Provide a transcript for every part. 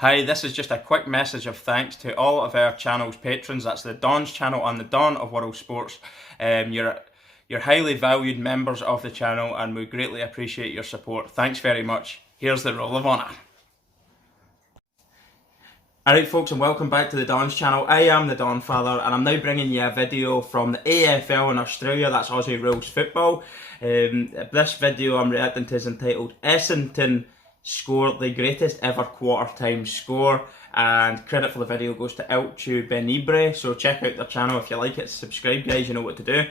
Hi, this is just a quick message of thanks to all of our channel's patrons. That's the Don's channel and the Don of World Sports. You're highly valued members of the channel and we greatly appreciate your support. Thanks very much. Here's the Roll of Honour. Alright folks, and welcome back to the Don's channel. I am the Donfather and I'm now bringing you a video from the AFL in Australia. That's Aussie Rules Football. This video I'm reacting to is entitled Essendon Score the Greatest Ever Quarter Time Score, and credit for the video goes to elchubenibre, so check out their channel if you like it. Subscribe guys, you know what to do.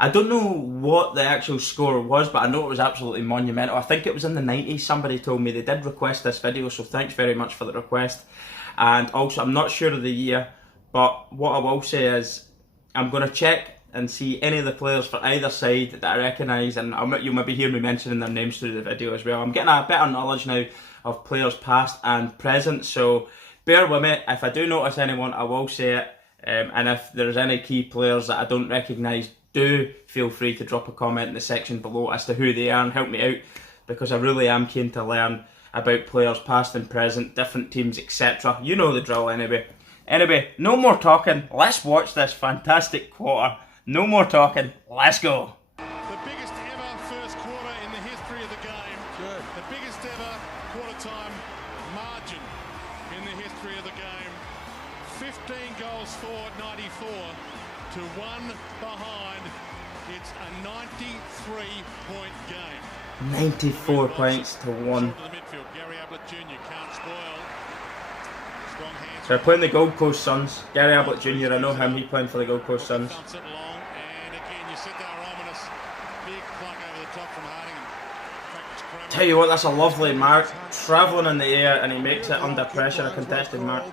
I don't know what the actual score was, but I know it was absolutely monumental. I think it was in the 90s, somebody told me. They did request this video, so thanks very much for the request. And also, I'm not sure of the year, but what I will say is I'm going to check and see any of the players for either side that I recognise, and you'll maybe hear me mentioning their names through the video as well. I'm getting a better knowledge now of players past and present, so bear with me. If I do notice anyone, I will say it, and if there's any key players that I don't recognise, do feel free to drop a comment in the section below as to who they are and help me out, because I really am keen to learn about players past and present, different teams, etc. You know the drill anyway. Anyway, no more talking, let's watch this fantastic quarter. No more talking, let's go. The biggest ever first quarter in the history of the game. Good. The biggest ever quarter time margin in the history of the game. 15 goals for 94 to 1 behind. It's a 93-point game. 94 points to 1. So they're playing the Gold Coast Suns. Gary Ablett Jr., I know him, he's playing for the Gold Coast Suns. Tell you what, that's a lovely mark. Travelling in the air and he makes it under pressure, a contested mark.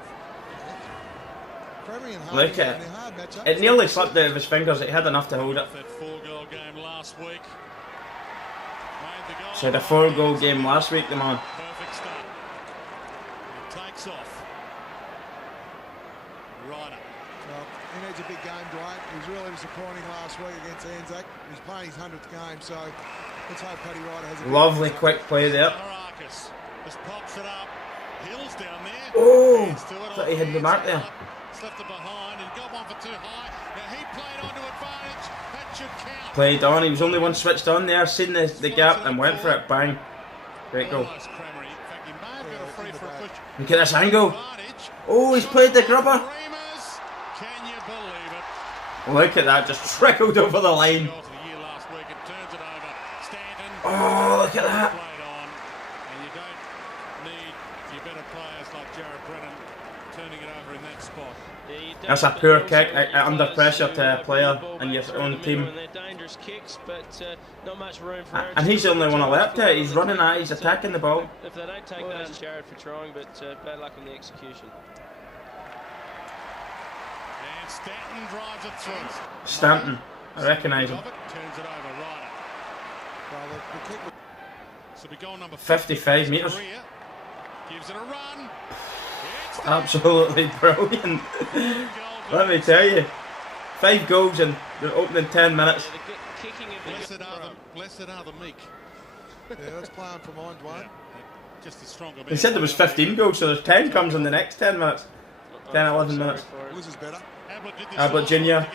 Look at it. It nearly slipped out of his fingers, he had enough to hold it. So the 4-goal game last week, the man. He needs a big game, Dwayne. He was really disappointing last week against Anzac. He's playing his 100th game, so let's hope Paddy Ryder has a lovely quick play there. Oh, thought he had the mark there. Played on, he was only one switched on there, seen the gap and went for it, bang. Great goal. Look at this angle. Oh, he's played the grubber. Look at that, just trickled over the line. Oh, look at that. That's a poor kick under pressure to a player in your own team. And he's the only one alert to it. He's running at it, he's attacking the ball. If they don't take that, it's Jared for trying, but bad luck in the execution. Stanton drives it through. Stanton, I recognise him. Turns it over, Ryder. So we go number 55 metres. Gives it a run. Absolutely brilliant. Let me tell you. 5 goals in the opening 10 minutes. Blessed are the meek. Yeah, let's play on from mine, Dwayne. Just a stronger man. They said there was 15 goals, so there's 10 comes in the next 10 minutes. 10, 11 minutes. This is better. Ablett Jr.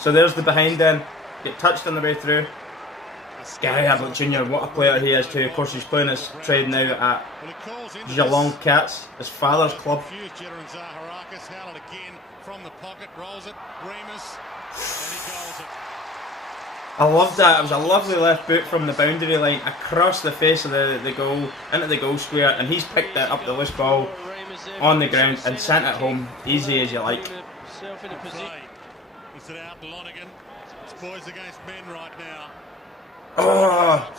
So there's the behind then. Get touched on the way through. Gary Ablett Jr., what a player he is too. Of course he's playing his trade now at Geelong Cats, his father's club. I love that. It was a lovely left boot from the boundary line across the face of the goal, into the goal square, and he's picked it up the loose ball on the ground and sent it home, easy as you like. Oh!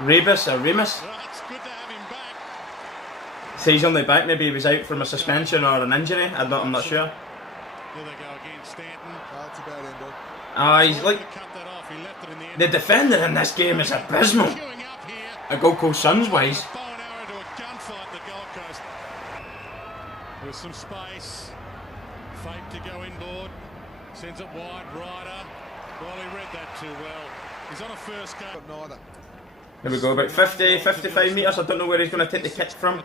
Rebus or Remus? So he's only back, maybe he was out from a suspension or an injury, I'm not sure. He's like, the defender in this game is abysmal. A Gold Coast Suns wise. With some space, fake to go inboard, sends it wide, Ryder. Well, he read that too well. He's on a first go. But neither. Here we go, about 50, 55 metres. I don't know where he's going to take the kick from.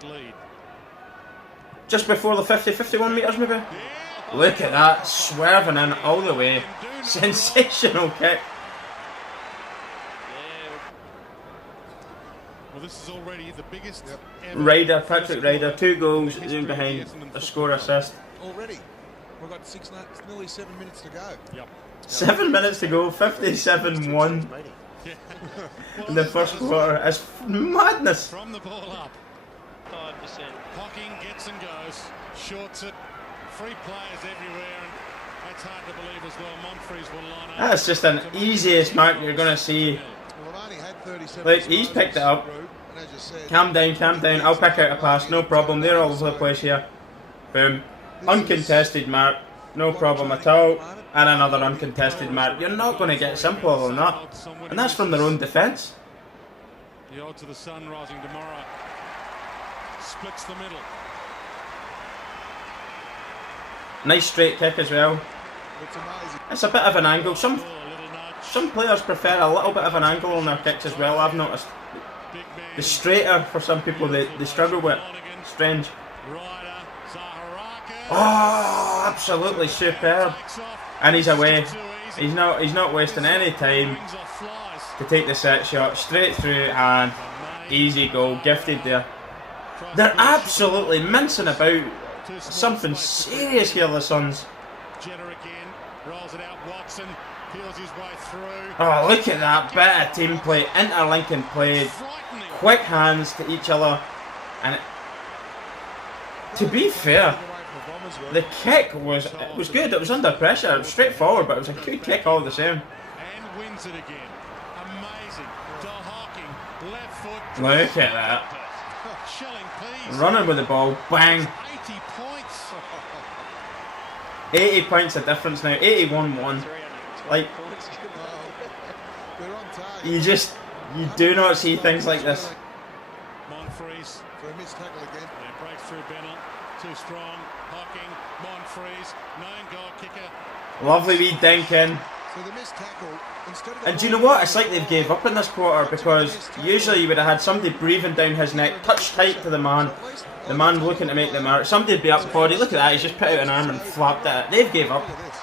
Just before the 50, 51 metres maybe? Look at that, swerving in all the way. Sensational kick. Well, this is already the biggest ever. Ryder, Patrick Ryder, 2 goals, in behind, a score assist. Already. We've got nearly 7 minutes to go. Yep. 7 minutes to go, 57-1 in the first quarter. It's madness. From the ball up. 5%. Hocking gets and goes. Shorts it. Free players everywhere. And that's hard to believe as well. Monfries will line up. That's just an easiest mark you're going to see. Well, I've only had 37 Like, he's picked it up. and as you said, Calm down, I'll pick out a pass, no problem. They're all over the place here. Boom. Uncontested mark, no problem at all. And another uncontested mark. You're not going to get simpler than that. And that's from their own defence. The odds of the sun rising tomorrow. Splits the middle. Nice straight kick as well. it's amazing. It's a bit of an angle. Oh, a little nudge. Some players prefer a little bit of an angle on their kicks as well, I've noticed. Big man. The straighter for some people they struggle with. Strange. Ryder. Zaharakis. Oh, absolutely superb. Takes off. And he's away. Too easy. He's not wasting any time Rings off flies. to take the set shot straight through and easy goal, gifted there. They're absolutely mincing about something serious here, the Suns. Jetta again. Rolls it out. Watson peels his way through. Oh, look at that bit of team play, interlinking play, Frightening. quick hands to each other. And to be fair, Away from the Bombers, were. the kick was good. It was under pressure. It was straightforward, but it was a good kick all the same. And wins it again. Amazing. Hocking. Left foot. Look at that. Shelling peas. Running with the ball, bang. 80 points. 80 points of difference now, 81-1. Like, They're on target. you do not see things like this. Monfries. For a missed tackle again. Yeah, breaks through Bennell. Too strong. Hocking. Monfries. Known goal kicker. Lovely wee dink in. So the missed tackle, instead of the And do you know ball- what? It's like they've gave up in this quarter because usually you would have had somebody breathing down his neck, touched tight to the man looking to make the mark. Somebody'd be up body. Look at that, he's just put out an arm and flapped at it. They've gave up. Look at this.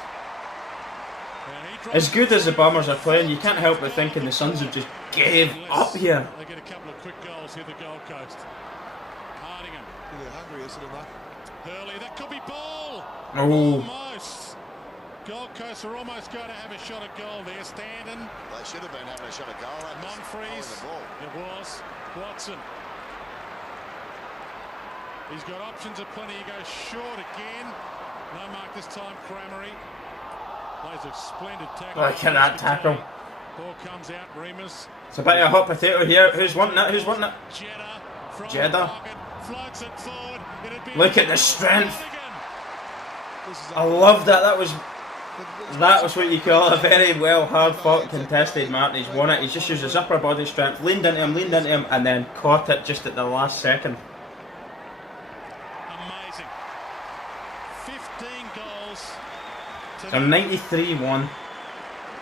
And he drops As good as the Bombers are playing, you can't help but thinking the Suns have just gave up here. They get a couple of quick goals here, the Gold Coast. Hardingham. They're hungry, isn't it? Hurley. That could be ball. Oh, Almost. Gold Coast are almost going to have a shot at goal there. Standen. They should have been having a shot at goal. That was Monfries. following the ball. It was. Watson. He's got options aplenty. He goes short again. No mark this time. Cramery. Plays a splendid tackle. look at that tackle. Ball comes out. Remus. It's a bit of a hot potato here. Who's wanting it? Who's wanting it? Jetta. From Jetta. the pocket, floats it forward. It'd be Look at the strength. Hardingham. This is I love that. That was what you call a very well hard fought contested mark. He's won it. He's just used his upper body strength, leaned into him, and then caught it just at the last second. Amazing. 15 goals. to So 93-1.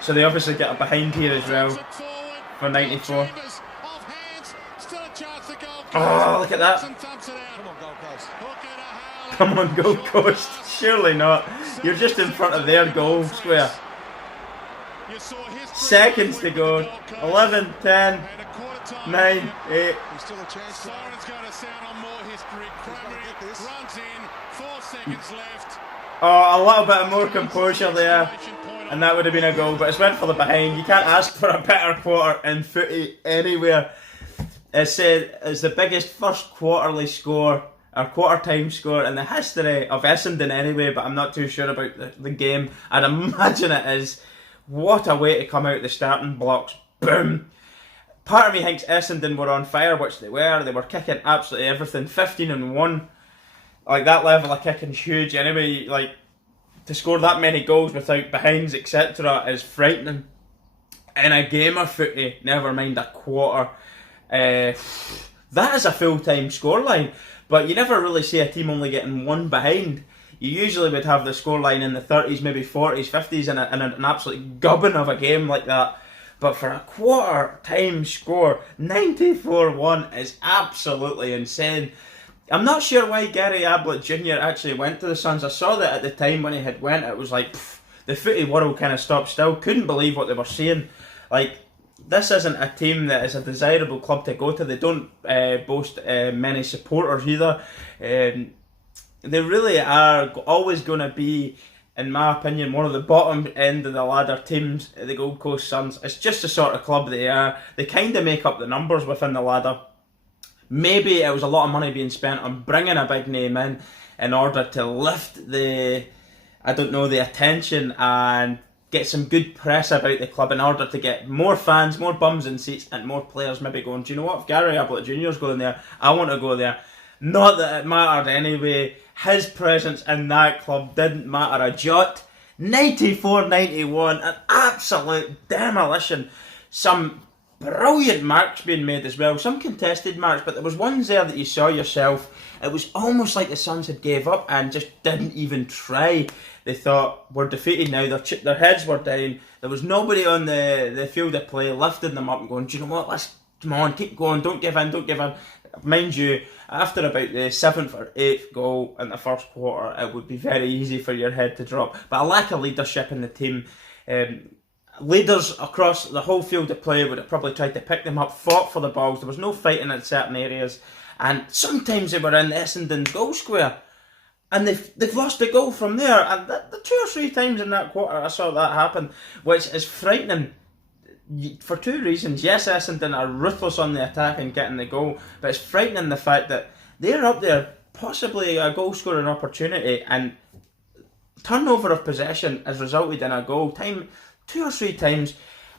So they obviously get a behind here as well Puts it forward. for 94. Chambers, off hands. Still a chance to goal. Oh, look at that. Watson thumps it out. Come on, Gold Coast. Hook it to Howley. Come on, Gold Short Coast. pass. Surely not. You're just in front of their goal square. You saw history Seconds to go. Gold Coast. 11, 10, And a quarter time. 9, 8. There's still a chance to. Siren's going to sound on more history. gonna Cramery get this. runs in. 4 seconds left. Oh, a little bit of more composure there. Exclamation point And that would have been a goal, but it's went for the behind. You can't ask for a better quarter in footy anywhere. It's said it's the biggest first quarterly score, or quarter time score in the history of Essendon anyway, but I'm not too sure about the game. I'd imagine it is. What a way to come out the starting blocks. Boom! Part of me thinks Essendon were on fire, which they were. They were kicking absolutely everything. 15-1. Like, that level of kicking's huge anyway. Like, to score that many goals without behinds, etc., is frightening. In a game of footy, never mind a quarter. That is a full-time scoreline, but you never really see a team only getting one behind. You usually would have the scoreline in the 30s, maybe 40s, 50s in an absolute gubbin of a game like that. But for a quarter time score, 94-1 is absolutely insane. I'm not sure why Gary Ablett Jr. actually went to the Suns. I saw that at the time when he had went, it was like, the footy world kind of stopped still. Couldn't believe what they were seeing. Like, this isn't a team that is a desirable club to go to. They don't boast many supporters either. They really are always going to be, in my opinion, one of the bottom end of the ladder teams, the Gold Coast Suns. It's just the sort of club they are. They kind of make up the numbers within the ladder. Maybe it was a lot of money being spent on bringing a big name in order to lift the attention and get some good press about the club in order to get more fans, more bums in seats, and more players maybe going, do you know what, if Gary Ablett Jr. is going there, I want to go there. Not that it mattered anyway. His presence in that club didn't matter a jot. 94-91, an absolute demolition. Some brilliant marks being made as well, some contested marks, but there was ones there that you saw yourself. It was almost like the Suns had gave up and just didn't even try. They thought, we're defeated now, their heads were down, there was nobody on the field of play lifting them up and going, do you know what, come on, keep going, don't give in. Mind you, after about the 7th or 8th goal in the first quarter, it would be very easy for your head to drop. But a lack of leadership in the team. Leaders across the whole field of play would have probably tried to pick them up, fought for the balls. There was no fighting in certain areas, and sometimes they were in Essendon's goal square, and they've lost a goal from there. And the 2 or 3 times in that quarter I saw that happen, which is frightening for 2 reasons. Yes, Essendon are ruthless on the attack and getting the goal, but it's frightening the fact that they're up there, possibly a goal scoring opportunity, and turnover of possession has resulted in a goal 2 or 3 times,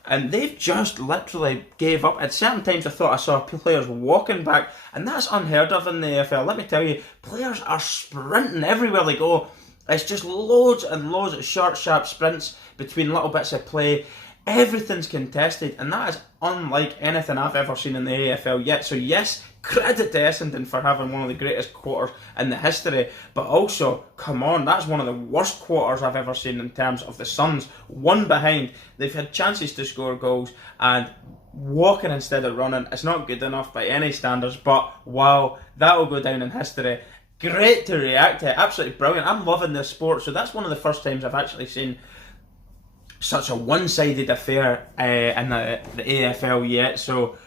and they've just literally gave up. At certain times I thought I saw players walking back, and that's unheard of in the AFL. Let me tell you, players are sprinting everywhere they go. It's just loads and loads of short, sharp sprints between little bits of play. Everything's contested, and that is unlike anything I've ever seen in the AFL yet. So yes, credit to Essendon for having one of the greatest quarters in the history, but also, come on, that's one of the worst quarters I've ever seen in terms of the Suns. 1 behind, they've had chances to score goals, and walking instead of running, it's not good enough by any standards, but wow, that'll go down in history. Great to react to it, absolutely brilliant. I'm loving this sport, so that's one of the first times I've actually seen such a one-sided affair in the AFL yet. So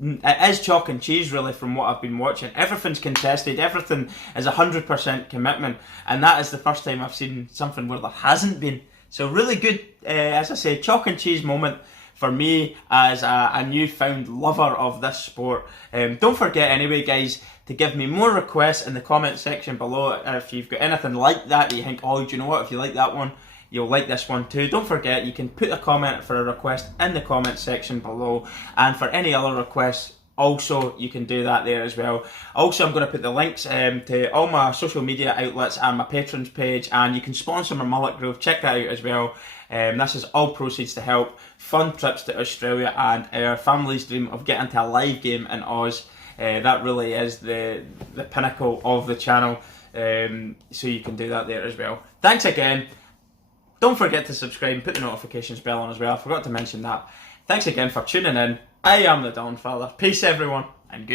it is chalk and cheese really from what I've been watching. Everything's contested, everything is 100% commitment, and that is the first time I've seen something where there hasn't been. So really good, as I say, chalk and cheese moment for me as a newfound lover of this sport. Don't forget anyway, guys, to give me more requests in the comment section below. If you've got anything like that you think, oh, do you know what, if you like that one, you'll like this one too. Don't forget, you can put a comment for a request in the comment section below, and for any other requests also you can do that there as well. Also, I'm going to put the links to all my social media outlets and my patrons page, and you can sponsor my mullet growth. Check that out as well. This is all proceeds to help fund trips to Australia and our family's dream of getting to a live game in Oz. That really is the pinnacle of the channel, so you can do that there as well. Thanks again. Don't forget to subscribe and put the notifications bell on as well. I forgot to mention that. Thanks again for tuning in. I am the Donfather. Peace everyone, and good.